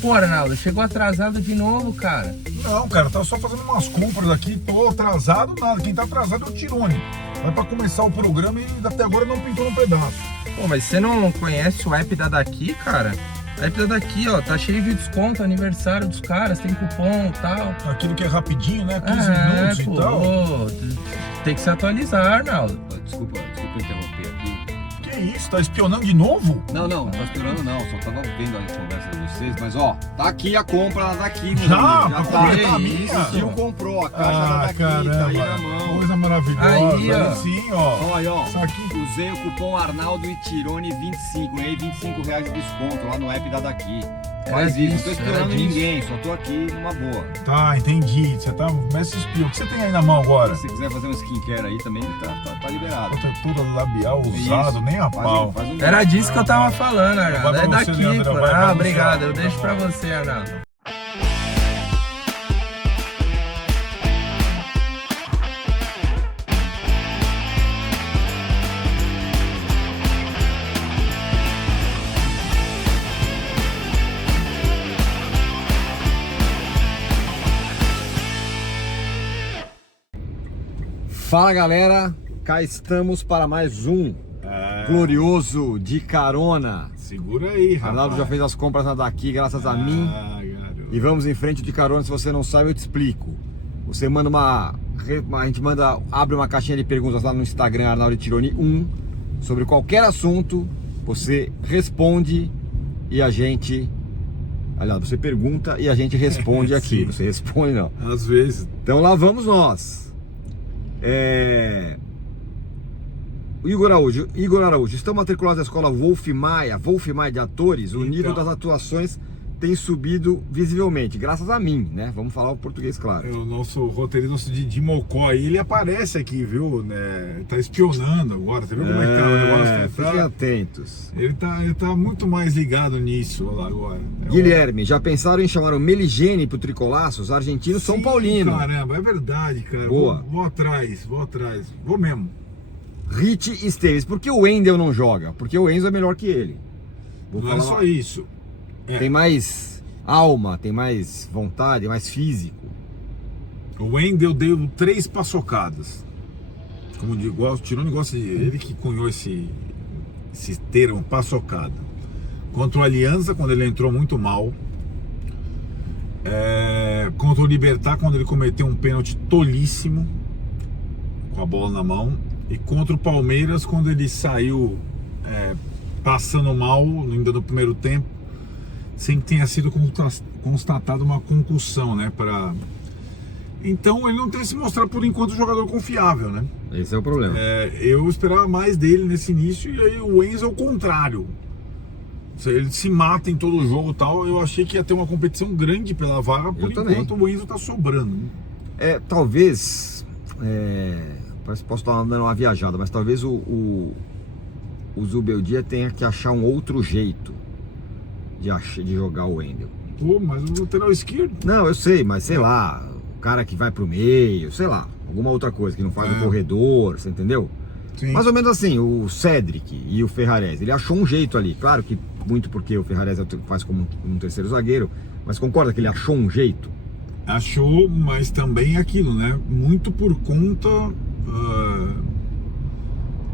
Pô, Arnaldo, chegou atrasado de novo, cara. Não, cara, tava só fazendo umas compras aqui, tô atrasado nada. Quem tá atrasado é o Tirone. Vai pra começar o programa e até agora não pintou um pedaço. Pô, mas você não conhece o app da Daqui, cara? O app da Daqui, ó, tá cheio de desconto, aniversário dos caras, tem cupom e tal. Aquilo que é rapidinho, né? 15 minutos pô, e tal. tem que se atualizar, Arnaldo. Desculpa interromper aqui. Que isso? Tá espionando de novo? Não tá estourando não, só tava vendo a conversa de vocês, mas ó, tá aqui a compra daqui, meu Já? amigo, Pra completar tá. a minha? O Gil comprou, a caixa da Daqui, caramba. tá aí na mão. Coisa maravilhosa. Aí, ó. Sim, ó. Olha, ó, Isso aqui. usei o cupom Arnaldo e Tirone 25, ganhei R$25 de desconto lá no app da Daqui. Faz isso, não tô esperando ninguém, só tô aqui numa boa. Tá, entendi. Você tá mestre espião. O que você tem aí na mão agora? Se você quiser fazer um skincare aí também, tá liberado. Tá toda labial usado, nem a pau. Era disso que eu tava falando, Arnaldo. Vai É pra você, daqui, Leandro, pô. vai pra você. Obrigado. Eu deixo pra você, Arnaldo. Fala galera, cá estamos para mais um glorioso de carona. Segura aí, rapaz. Arnaldo já fez as compras na Daqui, graças a mim. Garoto. E vamos em frente de carona. Se você não sabe, eu te explico. Você manda a gente abre uma caixinha de perguntas lá no Instagram, Arnaldo Tirone 1, sobre qualquer assunto. Você responde e a gente... Aliás, você pergunta e a gente responde aqui. Você responde não. Às vezes. Então lá vamos nós. Igor Araújo, estão matriculados na escola Wolf Maia de atores. O nível das atuações tem subido visivelmente, graças a mim, né? Vamos falar o português, claro. O nosso roteirista de Mocó aí, ele aparece aqui, viu? Né? Tá espionando agora, você viu como é que tá o negócio? Fiquem atentos. Ele tá muito mais ligado nisso lá agora. Guilherme, já pensaram em chamar o Meligeni pro Tricolaço? Os argentinos são paulinos. Caramba, é verdade, cara. Boa. Vou atrás. Vou mesmo. Rich Esteves, por que o Wendel não joga? Porque o Enzo é melhor que ele. Não é só isso. Tem mais alma, tem mais vontade, mais físico. O Wendel deu 3 paçocadas. Como digo, o Tirone gosta de... Ele que cunhou esse termo, paçocada. Contra o Alianza, quando ele entrou muito mal. Contra o Libertad, quando ele cometeu um pênalti tolíssimo, com a bola na mão. E contra o Palmeiras, quando ele saiu passando mal, ainda no primeiro tempo, sem que tenha sido constatada uma concussão, né? Então ele não tem se mostrado por enquanto um jogador confiável, né? Esse é o problema. Eu esperava mais dele nesse início, e aí o Enzo é o contrário. Ele se mata em todo o jogo e tal. Eu achei que ia ter uma competição grande pela vaga, por enquanto o Enzo tá sobrando. Talvez, posso estar dando uma viajada, mas talvez o Zubeldia tenha que achar um outro jeito de jogar o Wendel. Pô, mas o lateral esquerdo? Não, eu sei, mas sei lá, o cara que vai pro meio, sei lá, alguma outra coisa, que não faz o corredor, você entendeu? Sim. Mais ou menos assim, o Cedric e o Ferrarese, ele achou um jeito ali, claro que muito porque o Ferrarese faz como um terceiro zagueiro, mas concorda que ele achou um jeito? Achou, mas também aquilo, né? Muito por conta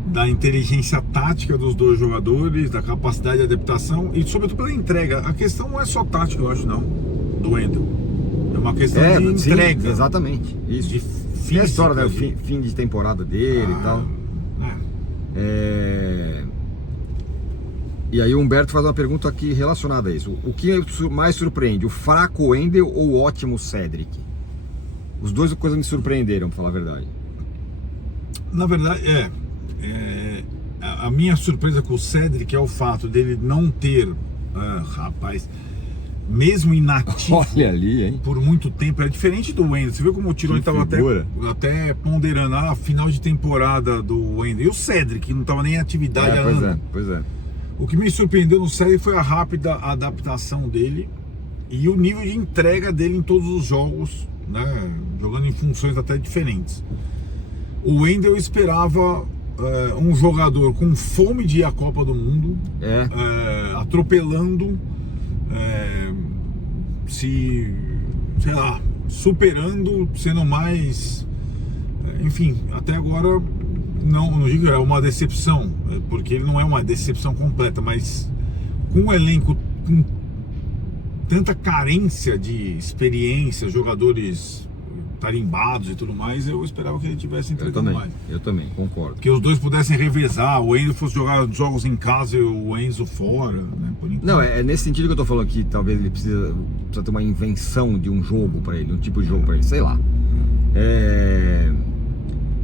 da inteligência tática dos dois jogadores, da capacidade de adaptação e sobretudo pela entrega. A questão não é só tática, eu acho, não, do Wendel. É uma questão de entrega. Sim, exatamente. Isso. De Tem a história, né? O física, fim de temporada dele e tal. E aí o Humberto faz uma pergunta aqui relacionada a isso. O que mais surpreende? O fraco Wendel ou o ótimo Cedric? Os dois coisas me surpreenderam, pra falar a verdade. Na verdade, a minha surpresa com o Cedric é o fato dele não ter, rapaz, mesmo inativo. Olha ali, hein? Por muito tempo, é diferente do Wendel. Você viu como o Tirone estava até ponderando a final de temporada do Wendel. E o Cedric, que não estava nem em atividade há anos. Pois é. O que me surpreendeu no Cedric foi a rápida adaptação dele e o nível de entrega dele em todos os jogos, né? Jogando em funções até diferentes. O Wendel eu esperava um jogador com fome de ir à Copa do Mundo, atropelando, sei lá, superando, sendo mais, enfim, até agora não digo que é uma decepção, porque ele não é uma decepção completa, mas com um elenco com tanta carência de experiência, jogadores tarimbados e tudo mais, eu esperava que ele tivesse entregando mais. Eu também, concordo. Que os dois pudessem revezar, o Enzo fosse jogar jogos em casa e o Enzo fora, né? Por enquanto. Não, é nesse sentido que eu tô falando que talvez ele precisa ter uma invenção de um jogo pra ele, um tipo de jogo pra ele, sei lá.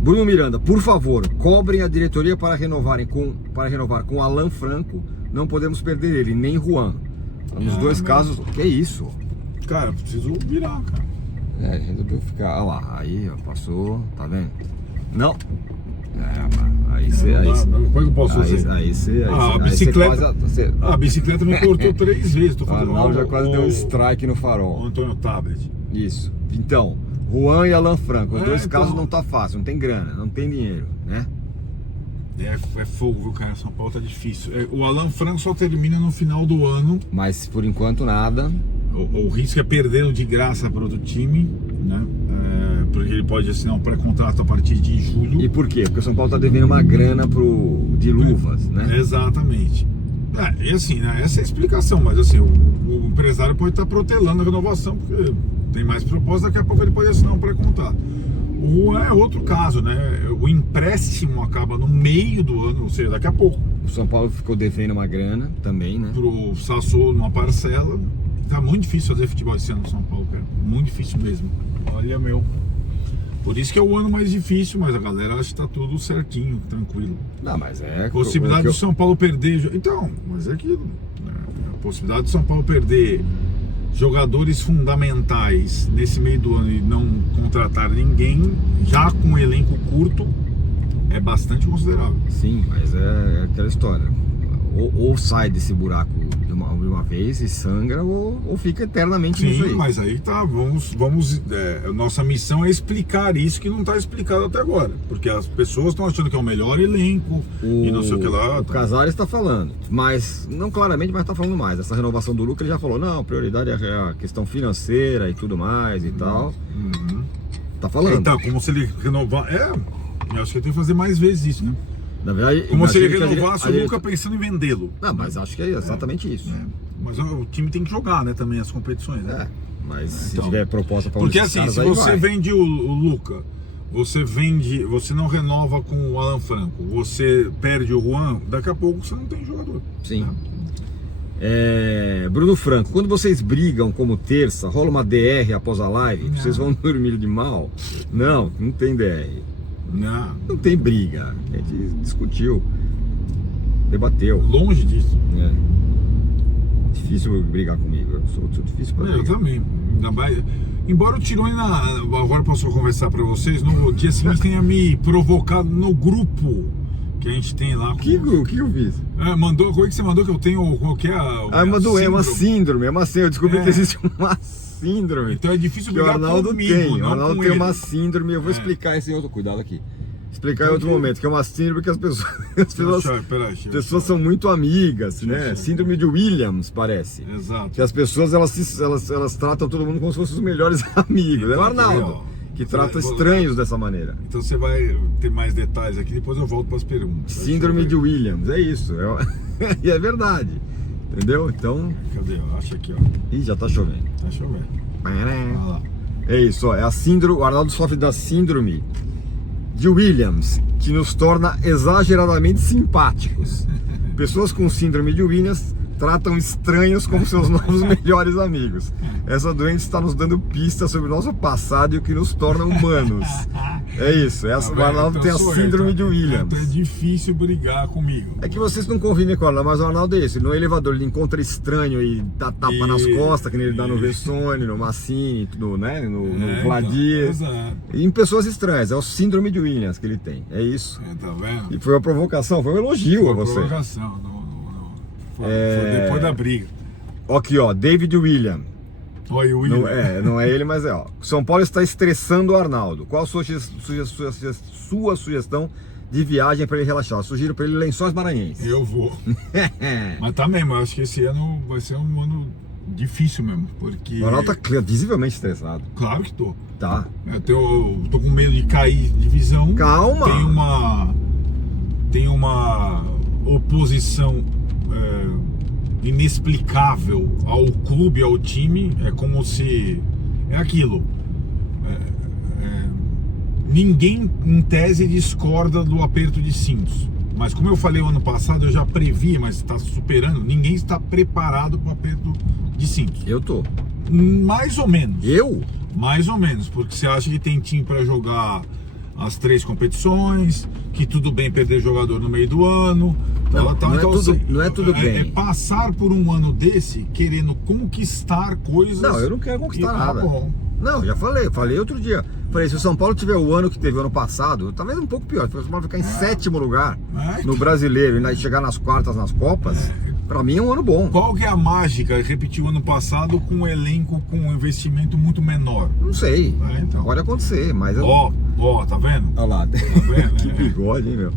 Bruno Miranda, por favor, cobrem a diretoria para renovar com Alan Franco. Não podemos perder ele, nem Juan. Nos dois casos, que é isso? Cara, preciso virar, cara. Resolveu ficar. Olha lá, aí ó, passou, tá vendo? Não. Aí você. Como é que eu posso fazer? A bicicleta. A bicicleta me cortou 3 vezes. Tô O falando, Arnaldo já quase deu um strike no farol. O Antônio Tablet. Isso. Então, Juan e Alan Franco. Os dois então. casos não tá fácil, não tem grana, não tem dinheiro, né? É fogo, viu, cara? São Paulo tá difícil. O Alan Franco só termina no final do ano. Mas por enquanto nada. O risco é perdê-lo de graça para outro time, né? Porque ele pode assinar um pré-contrato a partir de julho. E por quê? Porque o São Paulo tá devendo uma grana de luvas, né? Exatamente. E assim, né? Essa é a explicação, mas assim, o empresário pode estar protelando a renovação, porque tem mais proposta, daqui a pouco ele pode assinar um pré-contrato. O Juan é outro caso, né? O empréstimo acaba no meio do ano, ou seja, daqui a pouco. O São Paulo ficou devendo uma grana também, né? Pro Sassuolo, uma parcela. Tá muito difícil fazer futebol esse ano no São Paulo, cara. Muito difícil mesmo. Olha, meu. Por isso que é o ano mais difícil, mas a galera acha que tá tudo certinho, tranquilo. Não, mas Possibilidade do São Paulo perder. Então, mas é aquilo. A possibilidade do São Paulo perder jogadores fundamentais nesse meio do ano e não contratar ninguém, já com um elenco curto, é bastante considerável. Sim, mas é aquela história. Ou sai desse buraco de uma vez e sangra, ou fica eternamente nisso aí. Sim, mas aí tá, nossa missão é explicar isso que não tá explicado até agora, porque as pessoas estão achando que é o melhor elenco e não sei o que lá. O Casares está falando, mas não claramente, mas está falando mais. Essa renovação do Lucas ele já falou, não, prioridade é a questão financeira e tudo mais e tal. Tá falando. Então, como se ele renovar, eu acho que ele tem que fazer mais vezes isso, né? Na verdade, como se ele renovasse o Lucas pensando em vendê-lo. Não, mas acho que é exatamente isso. Mas o time tem que jogar, né, também as competições, né? Mas se tiver proposta para porque assim, se você vende o Lucas, você não renova com o Alan Franco, você perde o Juan, daqui a pouco você não tem jogador. Sim. Bruno Franco, quando vocês brigam como terça, rola uma DR após a live? Não. Vocês vão dormir de mal? Não tem DR. Não tem briga. A gente discutiu, debateu. Longe disso. Difícil brigar comigo. Eu sou difícil para brigar. Eu também. Embora o Tirone, agora posso conversar para vocês, no dia seguinte tenha me provocado no grupo que a gente tem lá. Que grupo? O que eu fiz? Mandou, como é que você mandou que eu tenho? Qual que é uma síndrome. Eu descobri que existe uma síndrome. Então é difícil brigar comigo. O Arnaldo tem uma síndrome. Eu vou explicar isso em outro. Cuidado aqui. Explicar em outro momento, que é uma síndrome que as pessoas são muito amigas, né? Síndrome de Williams, parece. Exato. Que as pessoas elas tratam todo mundo como se fossem os melhores amigos. É o Arnaldo que trata estranhos dessa maneira. Então você vai ter mais detalhes aqui, depois eu volto para as perguntas. Síndrome de Williams, é isso. E é verdade. Entendeu? Então. Cadê? Acha aqui, ó. Ih, já tá chovendo. Tá chovendo. É isso, ó. É a síndrome. O Arnaldo sofre da síndrome de Williams, que nos torna exageradamente simpáticos. Pessoas com síndrome de Williams tratam estranhos como seus novos melhores amigos. Essa doença está nos dando pistas sobre o nosso passado e o que nos torna humanos. É isso, o Arnaldo tem a síndrome de Williams. Então é difícil brigar comigo. É que vocês não convivem com ela, mas o Arnaldo é esse. No elevador ele encontra estranho e dá tapa nas costas, que nem ele dá no Vessone, no Massini, no Vladir. Exato. E em pessoas estranhas, é o síndrome de Williams que ele tem. É isso. Tá vendo? E foi uma provocação, foi um elogio a você. Provocação, não. Foi depois da briga. Aqui, ó, David William. Oi, William. Não é ele, mas ó. São Paulo está estressando o Arnaldo. Qual a sua sugestão de viagem para ele relaxar? Eu sugiro para ele Lençóis Maranhenses. Eu vou. Mas tá mesmo, eu acho que esse ano vai ser um ano Difícil mesmo, porque... O Arnaldo tá visivelmente estressado. Claro que tô. Tá. Eu tô com medo de cair de divisão. Calma. Tem uma oposição inexplicável ao clube, ao time. É como se... É aquilo. Ninguém, em tese, discorda do aperto de cintos. Mas como eu falei o ano passado, eu já previ, mas está superando. Ninguém está preparado para o aperto de cintos. Eu tô. Mais ou menos. Eu? Mais ou menos, porque você acha que tem time para jogar as 3 competições, que tudo bem perder jogador no meio do ano. Não é tudo bem. É passar por um ano desse querendo conquistar coisas. Não, eu não quero conquistar nada. Bom. Não, já falei outro dia. Falei, se o São Paulo tiver o ano que teve ano passado, talvez um pouco pior, se o São Paulo ficar em 7º lugar no Brasileiro e chegar nas quartas, nas Copas, pra mim é um ano bom. Qual que é a mágica? Repetir o ano passado com um elenco com um investimento muito menor. Não sei, então. pode acontecer, mas... Tá vendo? Olha lá, vendo? que bigode, hein, meu?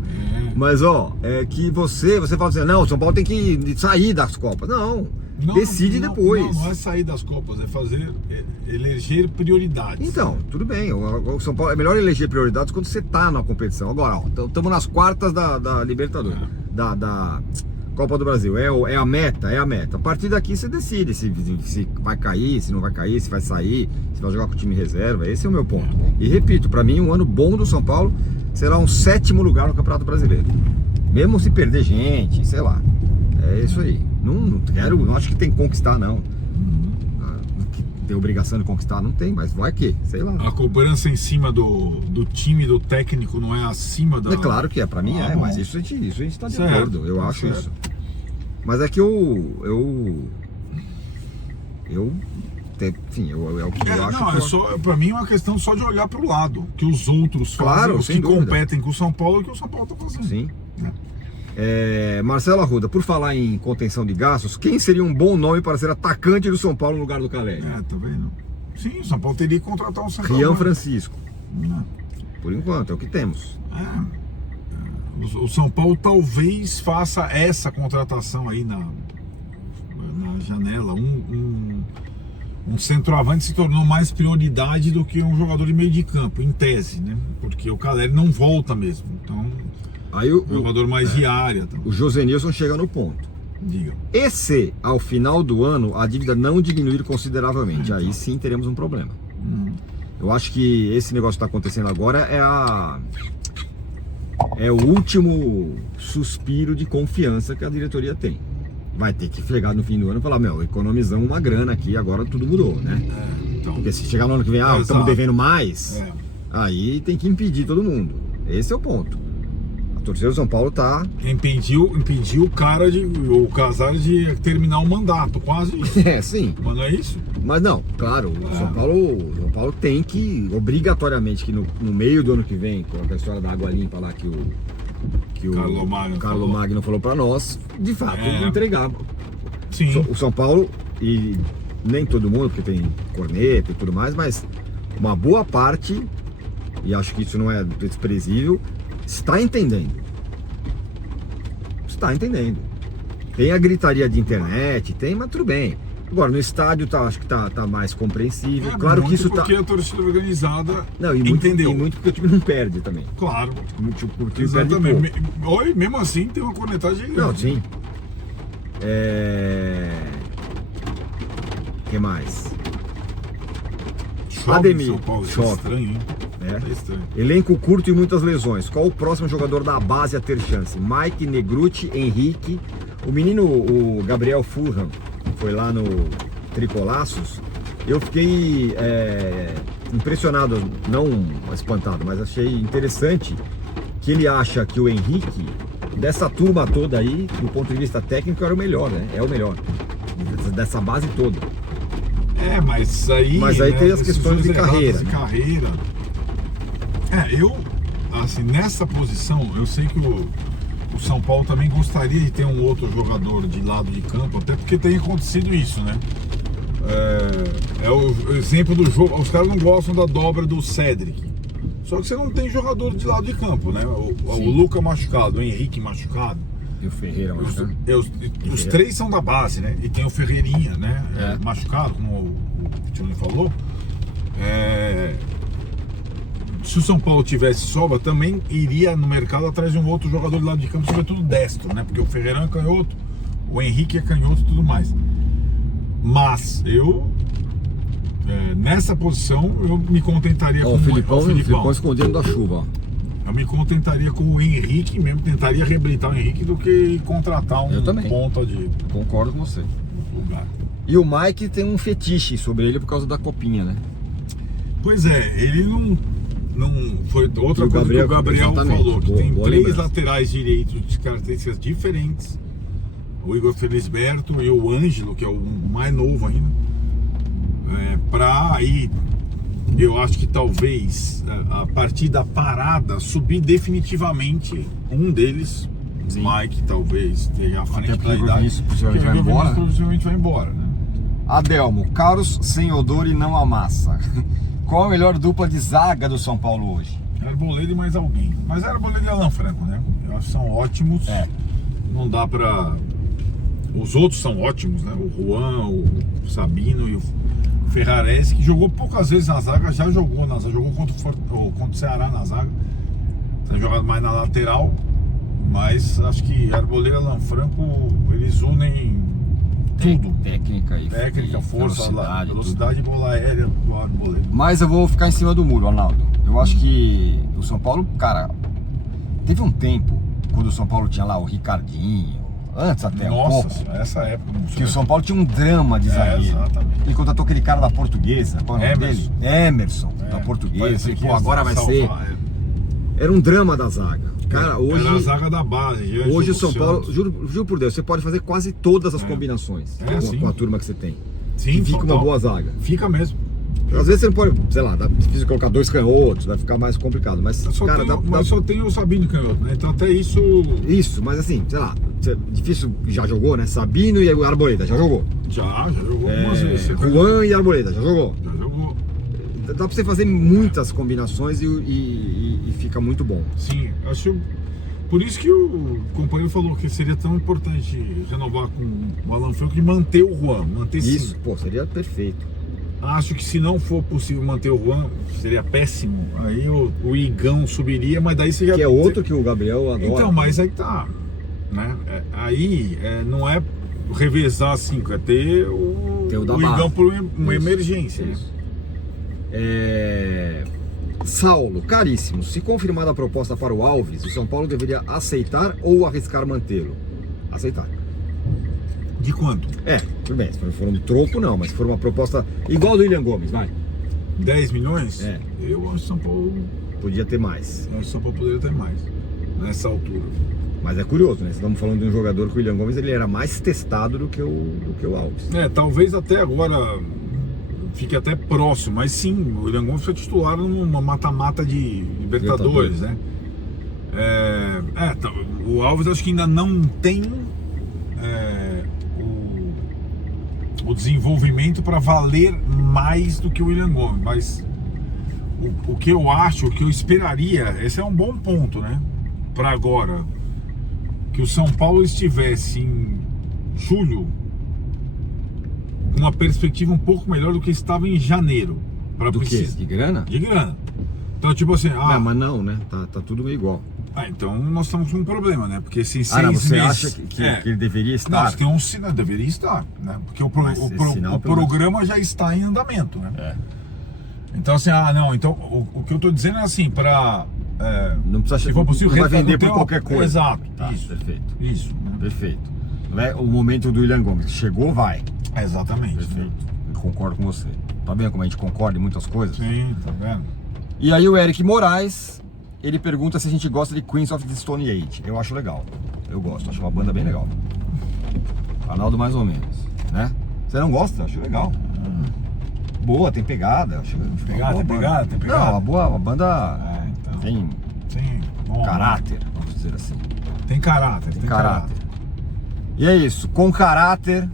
Mas, é que você fala assim, não, o São Paulo tem que sair das Copas. Não, decide depois. Não é sair das Copas, eleger prioridades. Então, tudo bem, o São Paulo é melhor eleger prioridades quando você tá na competição. Agora, estamos nas quartas da Libertadores, da Copa do Brasil, é a meta. A partir daqui você decide se vai cair, se não vai cair, se vai sair, se vai jogar com o time reserva. Esse é o meu ponto. E repito, para mim um ano bom do São Paulo será um 7º lugar no Campeonato Brasileiro. Mesmo se perder gente, sei lá. É isso aí. Não acho que tem que conquistar, não. Tem obrigação de conquistar, não tem, mas vai que, sei lá. A cobrança em cima do time, do técnico, não é acima da... É claro que pra mim mas isso a gente tá de acordo, eu acho isso. Mas é que enfim, é o que eu acho. Pra mim é uma questão só de olhar pro lado, que os outros fazem, os que competem com o São Paulo, e que o São Paulo tá fazendo. Sim. Marcelo Arruda, por falar em contenção de gastos, quem seria um bom nome para ser atacante do São Paulo no lugar do Caleri? Tá vendo? Sim, o São Paulo teria que contratar um central. Rian Francisco. Por enquanto, é o que temos. O São Paulo talvez faça essa contratação aí na janela. Um centroavante se tornou mais prioridade do que um jogador de meio de campo, em tese, né? Porque o Caleri não volta mesmo. Então, aí jogador mais de área. Então. O Josenilson chega no ponto. Diga. E se ao final do ano a dívida não diminuir consideravelmente, aí sim teremos um problema. Eu acho que esse negócio que está acontecendo agora é o último suspiro de confiança que a diretoria tem. Vai ter que chegar no fim do ano e falar, economizamos uma grana aqui, agora tudo mudou, né? Então, porque se chegar no ano que vem, estamos devendo mais, aí tem que impedir todo mundo. Esse é o ponto. A torcida do São Paulo tá... Impediu o Casares de terminar o mandato, quase isso. Sim. Mas não é isso? Mas não, claro, o São Paulo tem que, obrigatoriamente, que no meio do ano que vem, com a história da água limpa lá que o Carlo Magno falou para nós, de fato, entregar. Sim. O São Paulo, e nem todo mundo, porque tem corneta e tudo mais, mas uma boa parte, e acho que isso não é desprezível, está entendendo. Tem a gritaria de internet, mas tudo bem. Agora, no estádio acho que tá mais compreensível. Claro que isso porque a torcida organizada entendeu. E muito porque o time não perde também. Claro. O time exatamente. Olha, mesmo assim tem uma cornetagem grande. Não, sim. Que mais? Ademir. São Paulo. Isso é estranho, hein? É estranho. Elenco curto e muitas lesões. Qual o próximo jogador da base a ter chance? Mike, Negruti, Henrique. O menino, o Gabriel Fulham, foi lá no Tricolaços. Eu fiquei impressionado, não espantado, mas achei interessante que ele acha que o Henrique, dessa turma toda aí, do ponto de vista técnico, era o melhor, né? É o melhor dessa base toda. Mas aí tem as questões de carreira. Eu, assim, nessa posição, eu sei que o São Paulo também gostaria de ter um outro jogador de lado de campo, até porque tem acontecido isso, né? É o exemplo do jogo. Os caras não gostam da dobra do Cedric. Só que você não tem jogador de lado de campo, né? O Luca machucado, o Henrique machucado. E o Ferreira, Os três são da base, né? E tem o Ferreirinha, né? Machucado, como o Tironi falou. Se o São Paulo tivesse sobra, também iria no mercado atrás de um outro jogador do lado de campo, sobretudo destro, né? Porque o Ferreirão é canhoto, o Henrique é canhoto e tudo mais. Mas eu, nessa posição, eu me contentaria com o Filipão escondendo da chuva, ó. Eu me contentaria com o Henrique mesmo, tentaria reabilitar o Henrique do que contratar um ponta de... Concordo com você. Lugar. E o Mike tem um fetiche sobre ele por causa da copinha, né? Pois é, ele não foi outra coisa que o Gabriel falou, que tem três laterais direitos de características diferentes. O Igor Felisberto e o Ângelo, que é o mais novo ainda. Para aí, eu acho que talvez a partir da parada subir definitivamente um deles. Sim. O Mike talvez esteja à frente da idade. Isso possivelmente vai embora, né? Adelmo, caros sem odor e não amassa. Qual a melhor dupla de zaga do São Paulo hoje? Arboleda e mais alguém. Mas Arboleda e Alan Franco, né? Eu acho que são ótimos. Não dá pra... Os outros são ótimos, né? O Juan, o Sabino e o Ferrarese, que jogou poucas vezes na zaga, já jogou na zaga. Jogou contra o Ceará na zaga. Tem jogado mais na lateral. Mas acho que Arboleda e Alan Franco, eles unem tudo. Técnica, força, velocidade e bola aérea do Arboleda. Mas eu vou ficar em cima do muro, Arnaldo. Eu acho que o São Paulo, cara, teve um tempo quando o São Paulo tinha lá o Ricardinho, antes até um pouco. Essa época. Que o São Paulo tinha um drama de zagueiro. Exatamente. Ele contratou aquele cara da Portuguesa, qual é o nome dele? Emerson, da Portuguesa. E, agora vai ser. Era um drama da zaga. Cara, hoje. Era a zaga da base. Hoje o São Paulo, juro por Deus, você pode fazer quase todas as combinações com a turma que você tem. Sim, e fica uma boa zaga. Fica mesmo. Às vezes você não pode, sei lá, é difícil colocar dois canhotos, vai ficar mais complicado. Mas, só tem o Sabino canhoto, né? Então até isso. Isso, mas assim, sei lá, difícil já jogou, né? Sabino e Arboleda, já jogou. Já jogou algumas vezes. Juan e Arboleda, já jogou. Já jogou. Dá pra você fazer muitas combinações e fica muito bom. Sim, acho. Por isso que o companheiro falou que seria tão importante renovar com o Alan Franco e manter o Juan. Isso, pô, seria perfeito. Acho que se não for possível manter o Juan, seria péssimo. Aí o Igão subiria, mas daí você já... Que é outro que o Gabriel adora. Então, mas aí tá, né? Aí não é revezar assim, é ter o Igão por uma emergência. Isso. Saulo, caríssimo, se confirmada a proposta para o Alves, o São Paulo deveria aceitar ou arriscar mantê-lo? Aceitar. De quanto? Tudo bem, se for um troco não, mas se for uma proposta igual do William Gomes, vai. 10 milhões? Eu acho que São Paulo... Podia ter mais. Eu acho que São Paulo poderia ter mais, nessa altura. Mas é curioso, né? Estamos falando de um jogador que o William Gomes ele era mais testado do que o Alves. Talvez até agora fique até próximo, mas sim, o William Gomes foi titular numa mata-mata de Libertadores, né? O Alves acho que ainda não tem o desenvolvimento para valer mais do que o William Gomes, mas o que eu acho, o que eu esperaria, esse é um bom ponto, né? Para agora, que o São Paulo estivesse em julho uma perspectiva um pouco melhor do que estava em janeiro. Do quê? De grana? De grana. Então, tipo assim... mas não, né? Tá tudo meio igual. Então nós estamos com um problema, né? Porque se em 6 meses... Você acha que ele deveria estar? Não, tem um sinal, deveria estar, né? Porque o programa já está em andamento, né? Então, assim, então o que eu tô dizendo é assim, para... não precisa, se for possível, não vai vender por qualquer coisa. Exato, isso. Perfeito. Isso. Perfeito. Não é o momento do William Gomes. Chegou, vai. Exatamente. Perfeito. Eu concordo com você. Tá vendo como a gente concorda em muitas coisas? Sim, tá vendo? E aí o Eric Moraes, ele pergunta se a gente gosta de Queens of the Stone Age. Eu acho legal. Eu gosto, acho uma banda bem legal. Arnaldo mais ou menos, né? Você não gosta? Acho legal. Boa, tem pegada. Tem pegada. Não, uma banda tem caráter, né? vamos dizer assim. Tem caráter. E é isso, com caráter,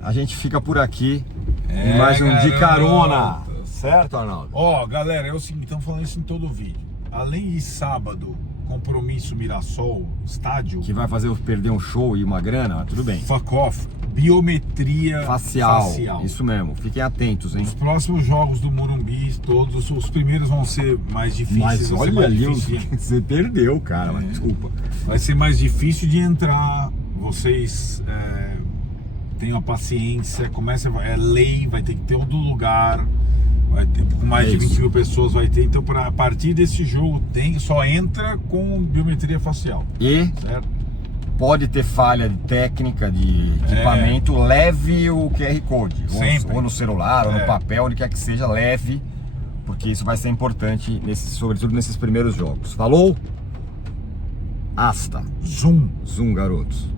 a gente fica por aqui em mais um De Carona. Certo, Arnaldo? Galera, é o seguinte, estamos falando isso em todo o vídeo. Além de sábado Compromisso Mirassol, estádio, Que vai fazer eu perder um show e uma grana, mas tudo bem. fuck off, biometria Facial. Isso mesmo, fiquem atentos, hein? Os próximos jogos do Morumbi, todos os primeiros vão ser mais difíceis. Mas vão ser olha mais ali, difícil você perdeu, cara, mas desculpa. vai ser mais difícil de entrar. Vocês tenham a paciência, é lei, vai ter que ter todo lugar, vai ter, com mais de 20 mil pessoas vai ter. Então, a partir desse jogo, só entra com biometria facial, E certo? pode ter falha de técnica, de equipamento, leve o QR Code. Sempre. Ou no celular, ou no papel, onde quer que seja, leve, porque isso vai ser importante, sobretudo nesses primeiros jogos. Falou? Hasta. Zoom. Zoom, garotos.